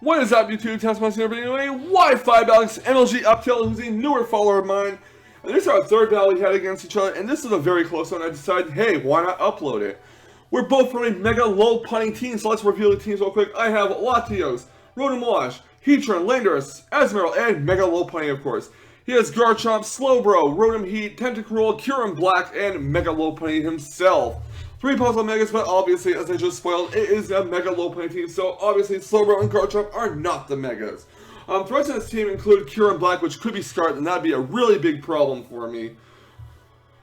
What is up, YouTube? Test my anyway. Wi-Fi Battle MLG Uptail, who's a newer follower of mine. And this is our third battle we had against each other, and this is a very close one. I decided, hey, why not upload it? We're both from a Mega Lopunny team, so let's reveal the teams real quick. I have Latios, Rotom Wash, Heatran, Landorus, Azumarill, and Mega Lopunny, of course. He has Garchomp, Slowbro, Rotom Heat, Tentacruel, Kyurem Black, and Mega Lopunny himself. 3 possible Megas, but obviously, as I just spoiled, it is a Mega Lopunny team, so obviously Slowbro and Garchomp are not the Megas. Threats in this team include Kyurem Black, which could be Scarlet, and that'd be a really big problem for me.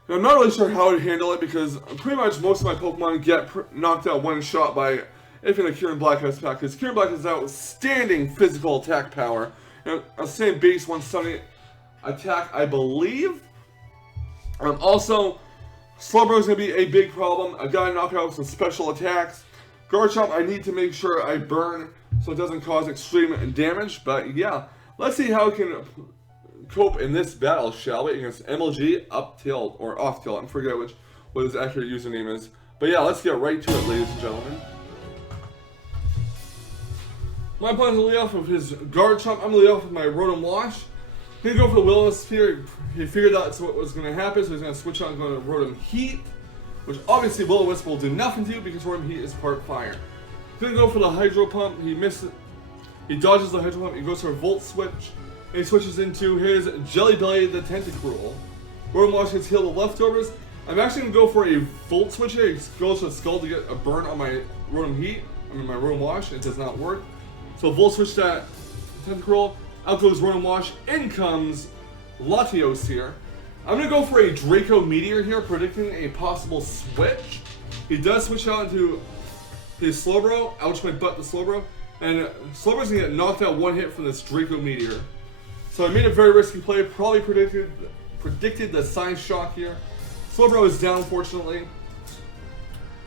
And I'm not really sure how to handle it, because pretty much most of my Pokemon get knocked out one shot by anything that Kyurem Black has back, because Kyurem Black has outstanding physical attack power. And a same base 170 attack, I believe. Also, Slowbro is going to be a big problem. I gotta knock out some special attacks. Garchomp, I need to make sure I burn so it doesn't cause extreme damage. But yeah, let's see how it can cope in this battle, shall we? Against MLG Up Tilt or Off Tilt. I forget what his accurate username is. But yeah, let's get right to it, ladies and gentlemen. My plan is to lead off with his Garchomp. I'm going to lead off with my Rotom Wash. He's going to go for the Will-O-Wisp here. He figured out that's what was going to happen, so he's going to switch out and go to Rotom Heat, which obviously Will-O-Wisp will do nothing to because Rotom Heat is part fire. He's going to go for the Hydro Pump. He misses. He dodges the Hydro Pump. He goes for a Volt Switch, and he switches into his Jelly Belly, the Tentacruel. Rotom Wash gets healed the leftovers. I'm actually going to go for a Volt Switch here. He goes to the Skull to get a burn on my Rotom Heat. My Rotom Wash. It does not work. So Volt Switch that Tentacruel. Out goes Rotom Wash. In comes Latios here. I'm going to go for a Draco Meteor here, predicting a possible switch. He does switch out into his Slowbro. Ouch my butt, the Slowbro. And Slowbro's going to get knocked out one hit from this Draco Meteor. So I made a very risky play. Probably predicted the Science Shock here. Slowbro is down, fortunately.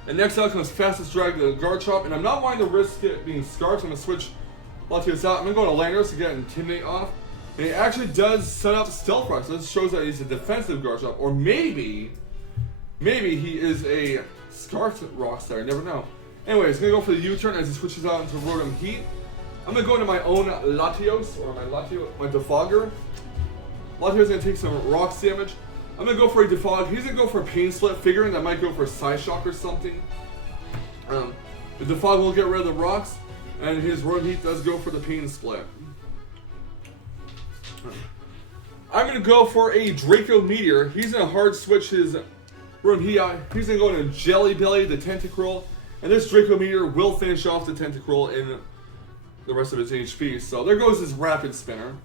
And next out comes Fastest Drag, the Garchomp. And I'm not wanting to risk it being scarred, so I'm going to switch Latios out. I'm going to go to Landorus to get Intimidate off. And he actually does set up Stealth Rock, so this shows that he's a defensive Garchomp. Or maybe he is a Scarf Rock Star, you never know. Anyways, going to go for the U-turn as he switches out into Rotom Heat. I'm going to go into my own Latios, or my Defogger. Latios is going to take some Rocks damage. I'm going to go for a Defog. He's going to go for a Pain Split, figuring that might go for a Psyshock or something. The Defog will get rid of the Rocks. And his Rotom Heat does go for the Pain Split. I'm going to go for a Draco Meteor. He's going to hard switch his Rotom Heat out. He's going to go into Jelly Belly, the Tentacruel. And this Draco Meteor will finish off the Tentacruel in the rest of its HP. So there goes his Rapid Spinner.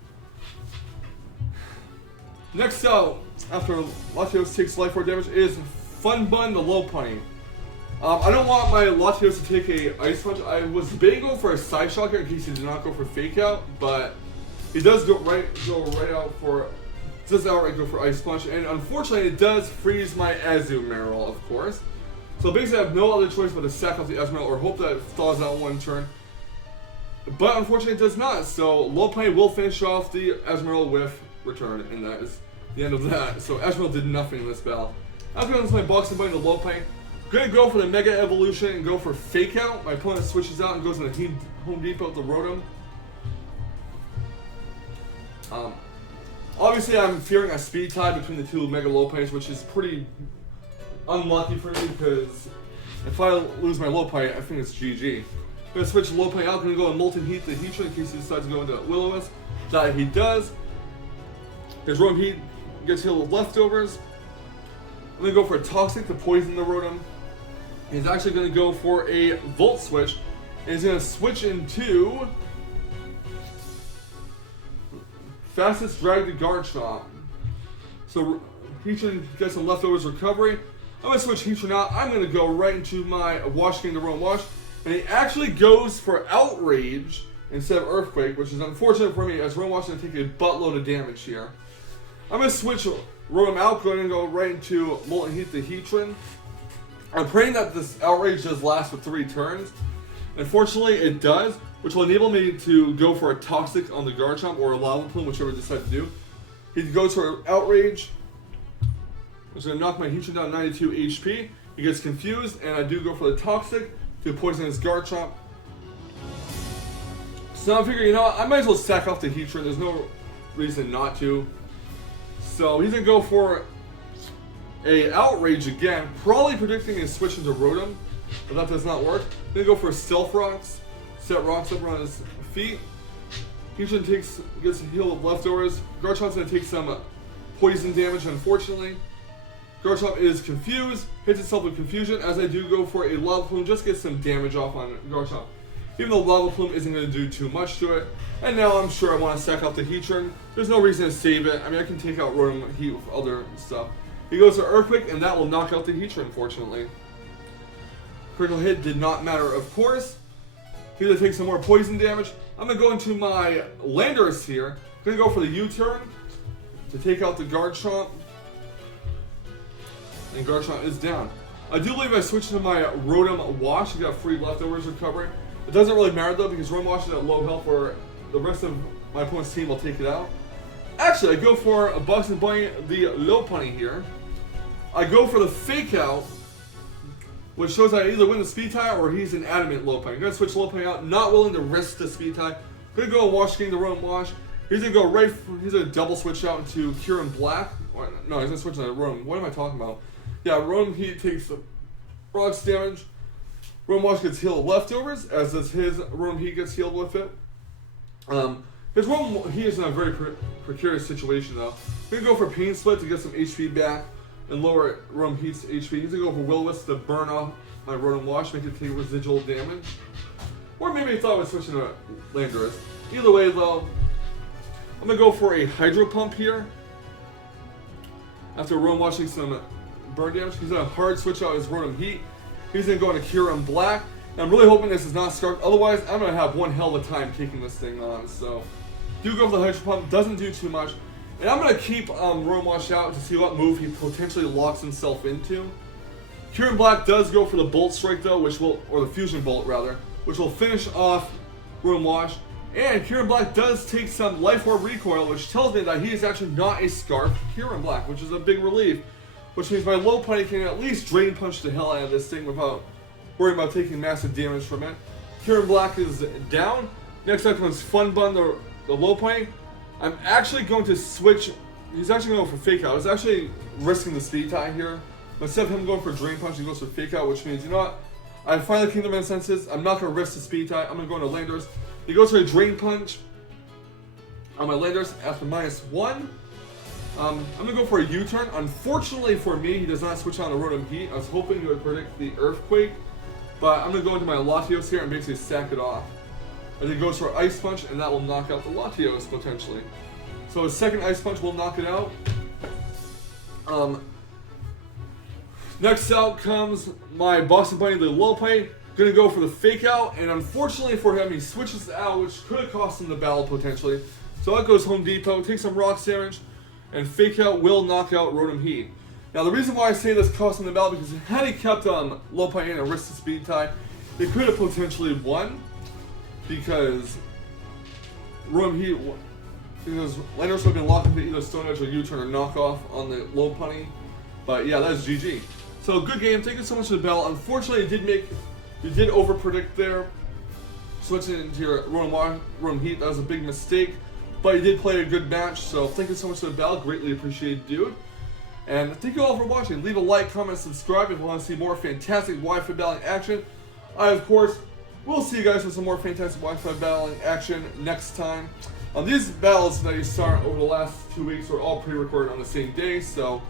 Next out, after Latios takes Life Orb damage, is Fun Bun, the Lopunny. I don't want my Latios to take a Ice Punch. I was debating going for a Psyshock here in case he did not go for Fake Out, but he does outright go for Ice Punch, and unfortunately it does freeze my Azumarill, of course. So basically I have no other choice but to sack off the Azumarill or hope that it thaws out one turn. But unfortunately it does not, so Lopunny will finish off the Azumarill with Return, and that is the end of that. So Azumarill did nothing in this battle. After going to my Boxing Bunny, the Lopunny. Gonna go for the Mega Evolution and go for Fake Out. My opponent switches out and goes into Home Depot with the Rotom. Obviously, I'm fearing a speed tie between the two Mega Lopunnys, which is pretty unlucky for me because if I lose my Lopunny, I think it's GG. I'm gonna switch Lopunny out. Gonna go and Molten Heat the Heatran in case he decides to go into Will-O-Wisp. That he does. His Rotom Heat gets healed with leftovers. I'm gonna go for a Toxic to poison the Rotom. He's actually going to go for a Volt Switch, and he's going to switch into Fastest Drag the Garchomp. So Heatran gets some leftovers recovery. I'm going to switch Heatran out. I'm going to go right into my Wash King, the Rotom Wash, and he actually goes for Outrage instead of Earthquake, which is unfortunate for me as Rotom Wash is going to take a buttload of damage here. I'm going to switch Rotom out, going to go right into Molten Heat the Heatran. I'm praying that this Outrage does last for 3 turns. Unfortunately, it does, which will enable me to go for a Toxic on the Garchomp or a Lava Plume, whichever I decide to do. He goes for Outrage, which is going to knock my Heatran down 92 HP. He gets confused, and I do go for the Toxic to poison his Garchomp. So I'm figuring, you know what, I might as well sack off the Heatran. There's no reason not to. So he's going to go for a Outrage again, probably predicting a switch into Rotom, but that does not work. Going to go for Stealth Rocks, set Rocks up around his feet. Heatran gets a heal of leftovers. Garchomp's going to take some poison damage, unfortunately. Garchomp is confused, hits itself with confusion, as I do go for a Lava Plume, just get some damage off on Garchomp. Even though Lava Plume isn't going to do too much to it. And now I'm sure I want to sack off the Heatran. There's no reason to save it. I mean, I can take out Rotom Heat with other stuff. He goes to Earthquake, and that will knock out the Heatran, unfortunately. Critical hit did not matter, of course. He's going to take some more poison damage. I'm going to go into my Landorus here. I'm going to go for the U-turn to take out the Garchomp. And Garchomp is down. I do believe I switched to my Rotom Wash. I got free leftovers recovery. It doesn't really matter though because Rotom Wash is at low health where the rest of my opponent's team will take it out. Actually, I go for a Bugs and Bunny, the Lopunny here. I go for the Fake Out, which shows I either win the speed tie or he's an adamant Lopunny. I'm going to switch Lopunny out, not willing to risk the speed tie. Going to go Wash King the Rotom Wash. He's going to go right, he's going to double switch out into Kieran Black. No, he's going to switch to Rotom. What am I talking about? Yeah, Rotom Heat takes the rocks damage. Rotom Wash gets healed leftovers, as does his Rotom Heat gets healed with it. His Rotom Heat is in a very precarious situation though. He's going to go for Pain Split to get some HP back and lower Rotom Heat's HP. He's going to go for Will-O-Wisp to burn off my Rotom Wash, make it take residual damage. Or maybe he thought I was switching to Landorus. Either way though, I'm going to go for a Hydro Pump here. After Rotom Washing some burn damage, he's going to hard switch out his Rotom Heat. He's going to go into Kieran Black. And I'm really hoping this is not Scarf. Otherwise, I'm going to have one hell of a time taking this thing on. So, do go for the Hydro Pump. Doesn't do too much. And I'm going to keep Rotom Wash out to see what move he potentially locks himself into. Kieran Black does go for the Bolt Strike though, or the Fusion Bolt rather, which will finish off Rotom Wash. And Kieran Black does take some Life Orb Recoil, which tells me that he is actually not a Scarf Kieran Black, which is a big relief. Which means my Lopunny can at least Drain Punch the hell out of this thing without worrying about taking massive damage from it. Kieran Black is down. Next up comes Fun Bun, the Lopunny. I'm actually going to switch. He's actually going for Fake Out. I was actually risking the speed tie here. But instead of him going for Drain Punch, he goes for Fake Out, which means, you know what? I finally came to my senses. I'm not going to risk the speed tie. I'm going to go into Landorus. He goes for a Drain Punch on my Landorus after -1. I'm going to go for a U-turn. Unfortunately for me, he does not switch on the Rotom Heat. I was hoping he would predict the Earthquake. But I'm going to go into my Latios here and basically sack it off. And he goes for Ice Punch, and that will knock out the Latios potentially. So his second Ice Punch will knock it out. Next out comes my Boston Bunny, the Lopunny. Going to go for the Fake Out, and unfortunately for him, he switches out, which could have cost him the battle potentially. So out goes Home Depot, takes some Rocks damage, and Fake Out will knock out Rotom Heat. Now the reason why I say this cost him the battle, because had he kept Lopunny in and risked the speed tie, they could have potentially won, because Rotom Heat, because Landorus would have been locked into either Stone Edge or U-turn or knockoff on the Lopunny. But yeah, that's GG. So good game, thank you so much for the battle. Unfortunately, you did over-predict there, switching into your Rotom Heat. That was a big mistake, but you did play a good match, so thank you so much for the battle. Greatly appreciated, dude. And thank you all for watching. Leave a like, comment, subscribe if you want to see more fantastic Wi-Fi battling action. I, of course, will see you guys with some more fantastic Wi-Fi battling action next time. These battles that you saw over the last 2 weeks were all pre-recorded on the same day, so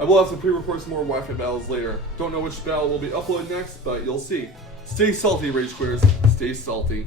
I will have to pre-record some more Wi-Fi battles later. Don't know which battle will be uploaded next, but you'll see. Stay salty, Rage Queers. Stay salty.